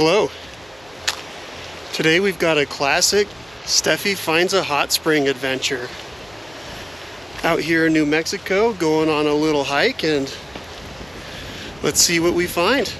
Hello. Today we've got a classic Steffi finds a hot spring adventure. Out here in New Mexico, going on a little hike, and let's see what we find.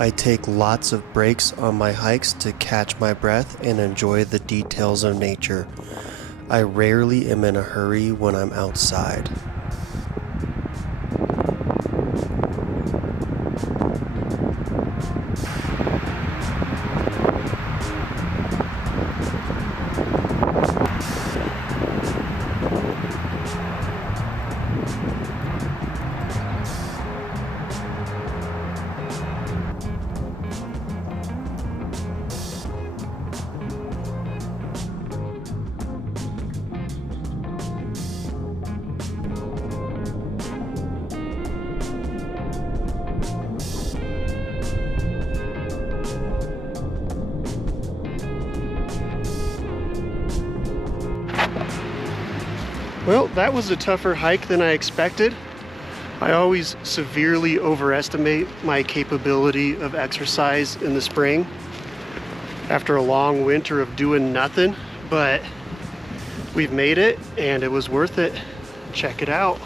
I take lots of breaks on my hikes to catch my breath and enjoy the details of nature. I rarely am in a hurry when I'm outside. Well, that was a tougher hike than I expected. I always severely overestimate my capability of exercise in the spring after a long winter of doing nothing, but we've made it and it was worth it. Check it out.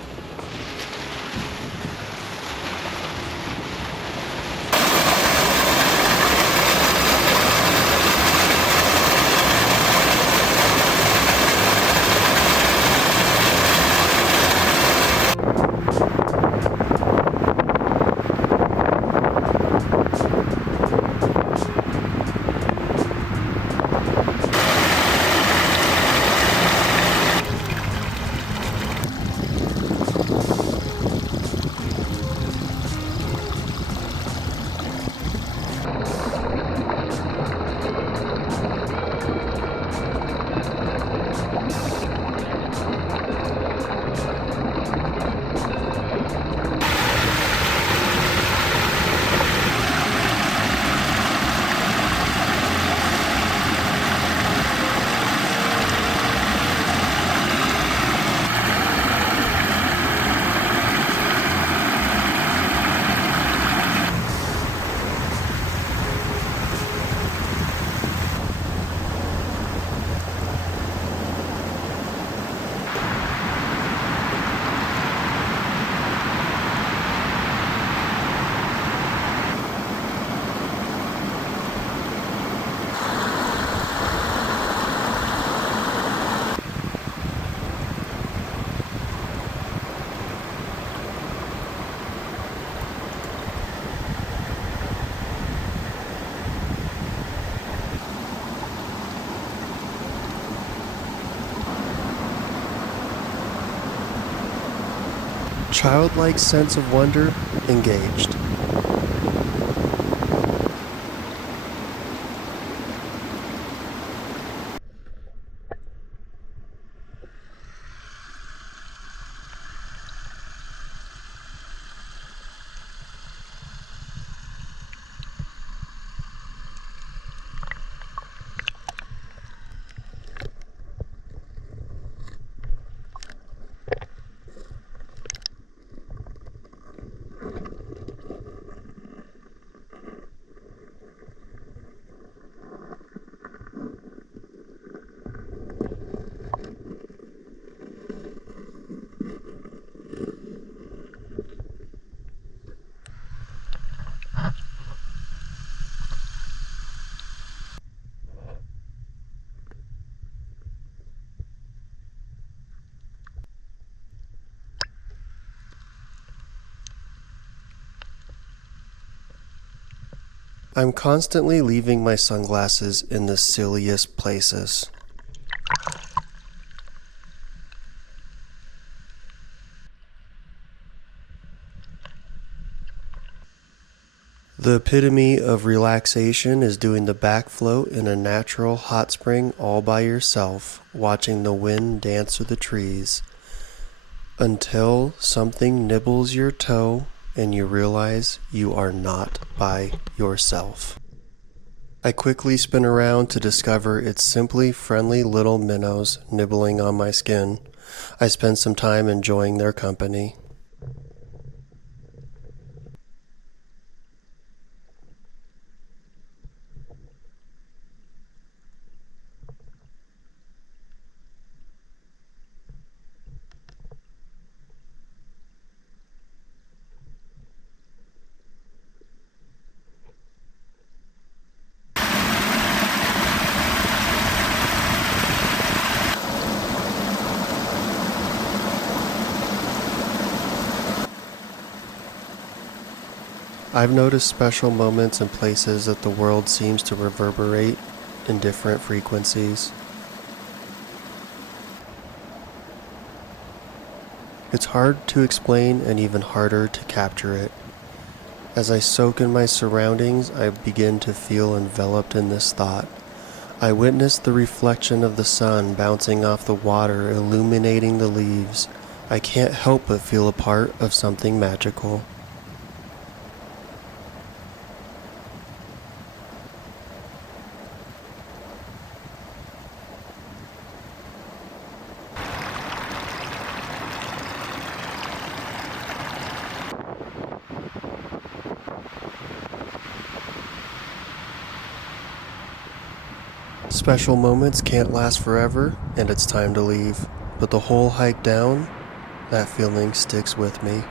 Childlike sense of wonder engaged. I'm constantly leaving my sunglasses in the silliest places. The epitome of relaxation is doing the back float in a natural hot spring all by yourself, watching the wind dance through the trees, until something nibbles your toe and you realize you are not by yourself. I quickly spin around to discover it's simply friendly little minnows nibbling on my skin. I spend some time enjoying their company. I've noticed special moments and places that the world seems to reverberate in different frequencies. It's hard to explain and even harder to capture it. As I soak in my surroundings, I begin to feel enveloped in this thought. I witness the reflection of the sun bouncing off the water, illuminating the leaves. I can't help but feel a part of something magical. Special moments can't last forever, and it's time to leave. But the whole hike down, that feeling sticks with me.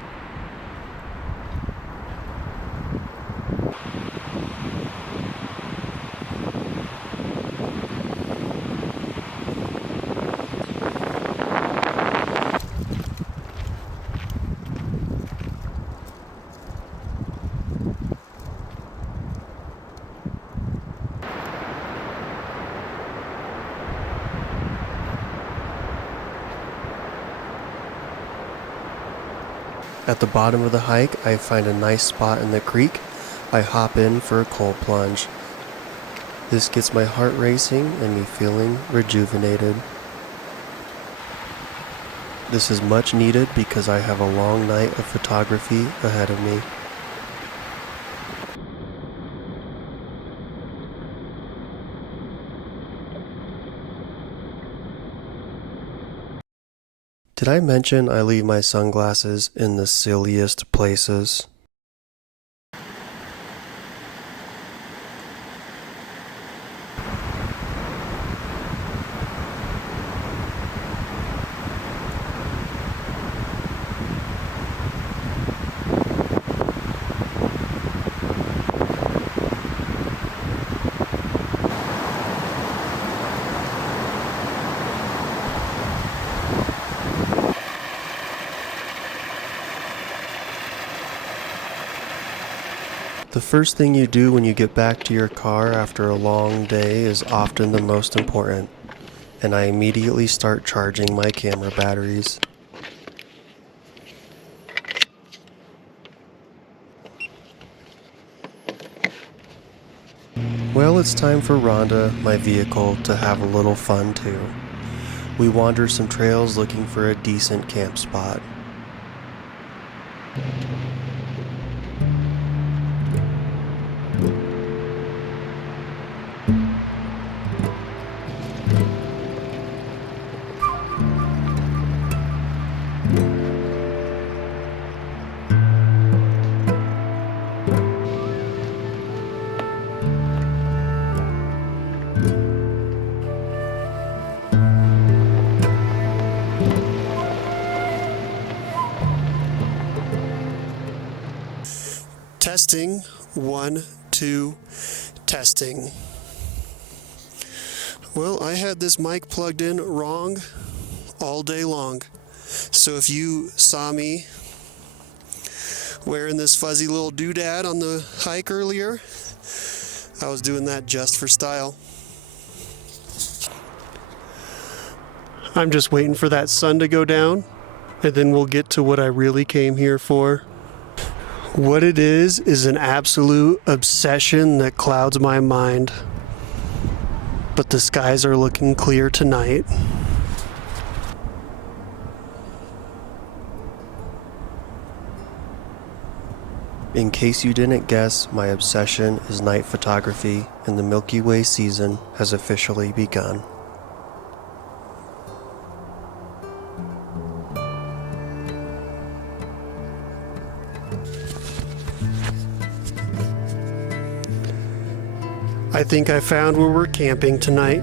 At the bottom of the hike, I find a nice spot in the creek. I hop in for a cold plunge. This gets my heart racing and me feeling rejuvenated. This is much needed because I have a long night of photography ahead of me. Did I mention I leave my sunglasses in the silliest places? The first thing you do when you get back to your car after a long day is often the most important, and I immediately start charging my camera batteries. Well, it's time for Rhonda, my vehicle, to have a little fun too. We wander some trails looking for a decent camp spot. Testing, 1, 2, testing. Well, I had this mic plugged in wrong all day long. So if you saw me wearing this fuzzy little doodad on the hike earlier, I was doing that just for style. I'm just waiting for that sun to go down, and then we'll get to what I really came here for. What it is an absolute obsession that clouds my mind. But the skies are looking clear tonight. In case you didn't guess, my obsession is night photography, and the Milky Way season has officially begun. I think I found where we're camping tonight.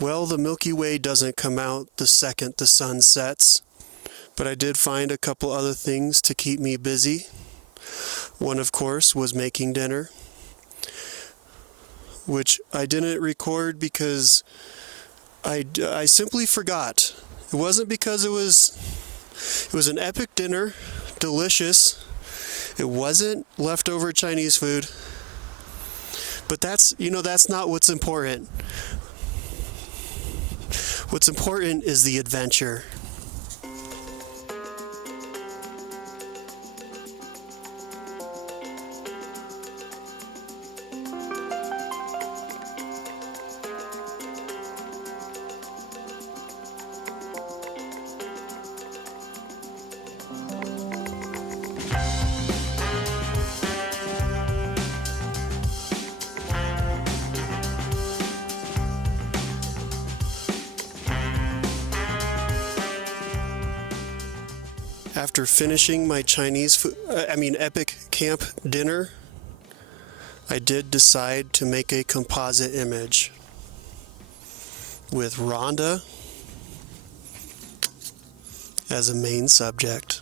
Well, the Milky Way doesn't come out the second the sun sets, but I did find a couple other things to keep me busy. One, of course, was making dinner, which I didn't record because I simply forgot. It wasn't because it was an epic dinner, delicious. It wasn't leftover Chinese food, but that's not what's important. What's important is the adventure. After finishing my epic camp dinner, I did decide to make a composite image with Rhonda as a main subject.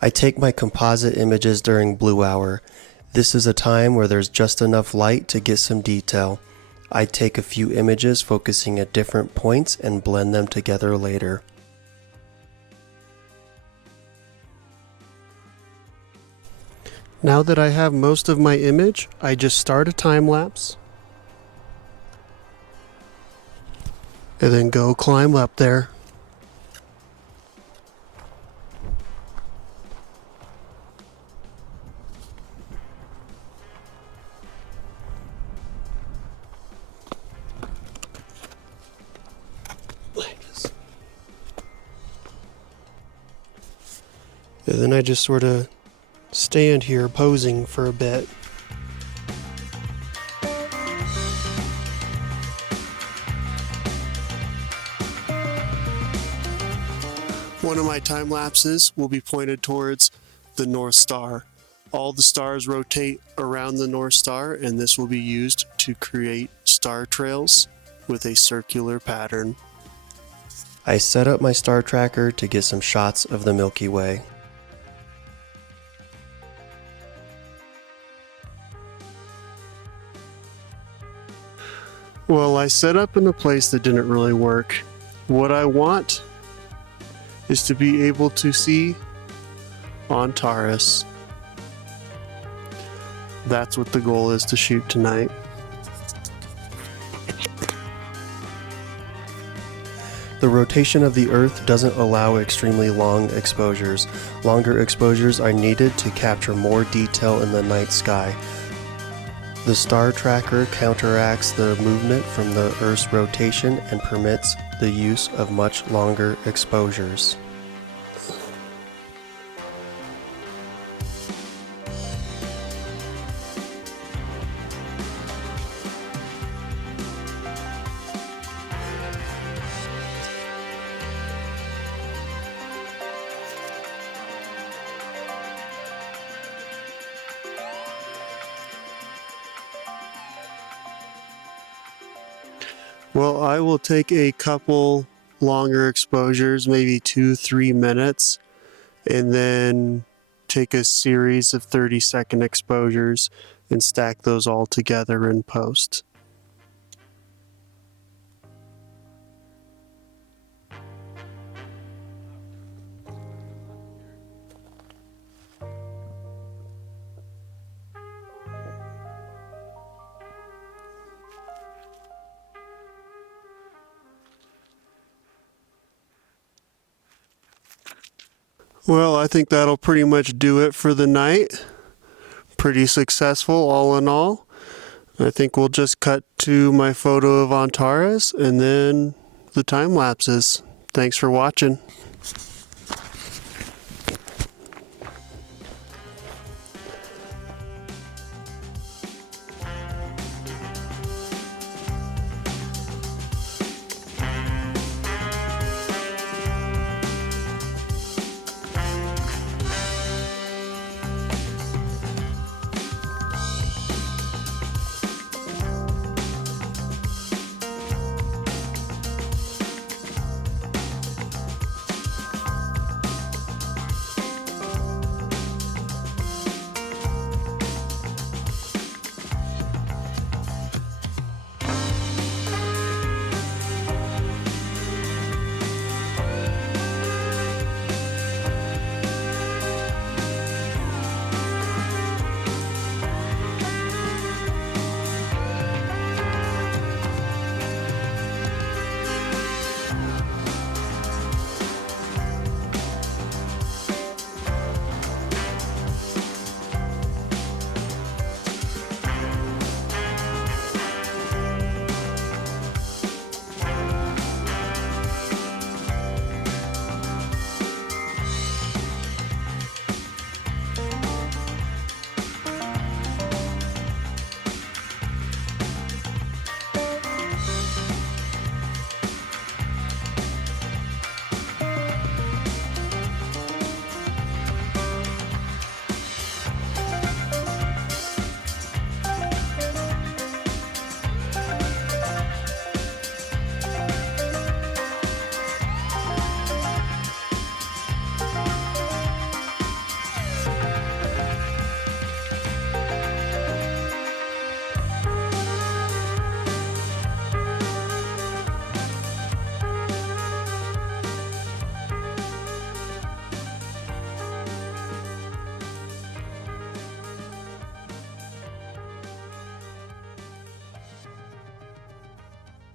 I take my composite images during blue hour. This is a time where there's just enough light to get some detail. I take a few images focusing at different points and blend them together later. Now that I have most of my image, I just start a time lapse and then go climb up there. And then I just sort of stand here posing for a bit. One of my time lapses will be pointed towards the North Star. All the stars rotate around the North Star, and this will be used to create star trails with a circular pattern. I set up my star tracker to get some shots of the Milky Way. Well, I set up in a place that didn't really work. What I want is to be able to see Antares. That's what the goal is to shoot tonight. The rotation of the Earth doesn't allow extremely long exposures. Longer exposures are needed to capture more detail in the night sky. The star tracker counteracts the movement from the Earth's rotation and permits the use of much longer exposures. Well, I will take a couple longer exposures, maybe 2-3 minutes, and then take a series of 30-second exposures and stack those all together in post. Well, I think that'll pretty much do it for the night. Pretty successful all in all. I think we'll just cut to my photo of Antares and then the time lapses. Thanks for watching.